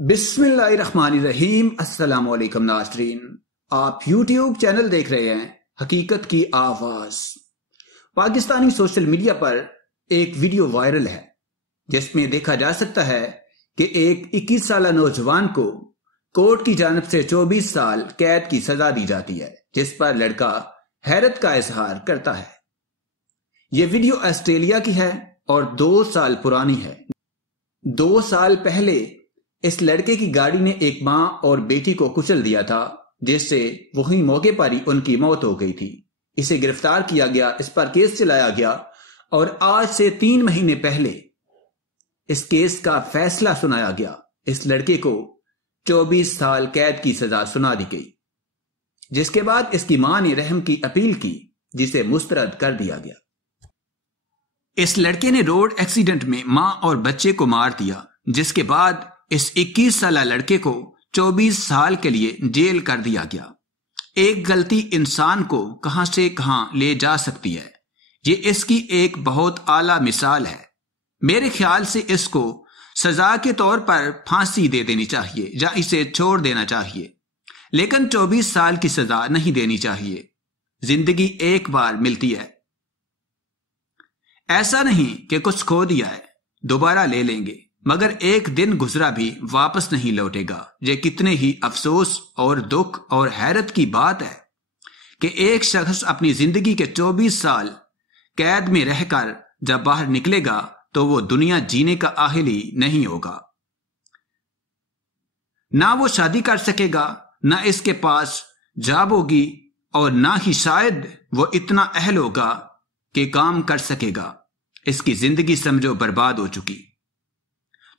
بسم اللہ الرحمن الرحیم۔ السلام علیکم ناظرین، آپ یوٹیوب چینل دیکھ رہے ہیں حقیقت کی آواز۔ پاکستانی سوشل میڈیا پر ایک ویڈیو وائرل ہے جس میں دیکھا جا سکتا ہے کہ ایک 21 سالہ نوجوان کو کورٹ کی جانب سے 24 سال قید کی سزا دی جاتی ہے، جس پر لڑکا حیرت کا اظہار کرتا ہے۔ یہ ویڈیو آسٹریلیا کی ہے اور 2 سال پرانی ہے۔ 2 سال پہلے اس لڑکے کی گاڑی نے ایک ماں اور بیٹی کو کچل دیا تھا، جس سے وہی موقع پر ہی ان کی موت ہو گئی تھی۔ اسے گرفتار کیا گیا، اس پر کیس چلایا گیا اور آج سے 3 مہینے پہلے اس کیس کا فیصلہ سنایا گیا۔ اس لڑکے کو 24 سال قید کی سزا سنا دی گئی، جس کے بعد اس کی ماں نے رحم کی اپیل کی، جسے مسترد کر دیا گیا۔ اس لڑکے نے روڈ ایکسیڈنٹ میں ماں اور بچے کو مار دیا، جس کے بعد اس 21 سالہ لڑکے کو 24 سال کے لیے جیل کر دیا گیا۔ ایک غلطی انسان کو کہاں سے کہاں لے جا سکتی ہے، یہ اس کی ایک بہت اعلیٰ مثال ہے۔ میرے خیال سے اس کو سزا کے طور پر پھانسی دے دینی چاہیے یا اسے چھوڑ دینا چاہیے، لیکن 24 سال کی سزا نہیں دینی چاہیے۔ زندگی ایک بار ملتی ہے، ایسا نہیں کہ کچھ کھو دیا ہے دوبارہ لے لیں گے، مگر ایک دن گزرا بھی واپس نہیں لوٹے گا۔ یہ کتنے ہی افسوس اور دکھ اور حیرت کی بات ہے کہ ایک شخص اپنی زندگی کے 24 سال قید میں رہ کر جب باہر نکلے گا تو وہ دنیا جینے کا اہل ہی نہیں ہوگا۔ نہ وہ شادی کر سکے گا، نہ اس کے پاس جاب ہوگی، اور نہ ہی شاید وہ اتنا اہل ہوگا کہ کام کر سکے گا۔ اس کی زندگی سمجھو برباد ہو چکی۔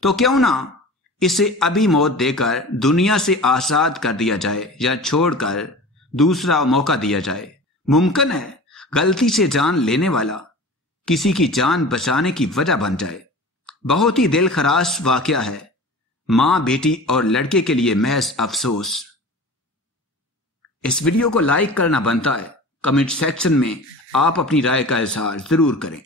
تو کیوں نہ اسے ابھی موت دے کر دنیا سے آزاد کر دیا جائے یا چھوڑ کر دوسرا موقع دیا جائے۔ ممکن ہے غلطی سے جان لینے والا کسی کی جان بچانے کی وجہ بن جائے۔ بہت ہی دل خراش واقعہ ہے، ماں، بیٹی اور لڑکے کے لیے محض افسوس۔ اس ویڈیو کو لائک کرنا بنتا ہے۔ کمنٹ سیکشن میں آپ اپنی رائے کا اظہار ضرور کریں۔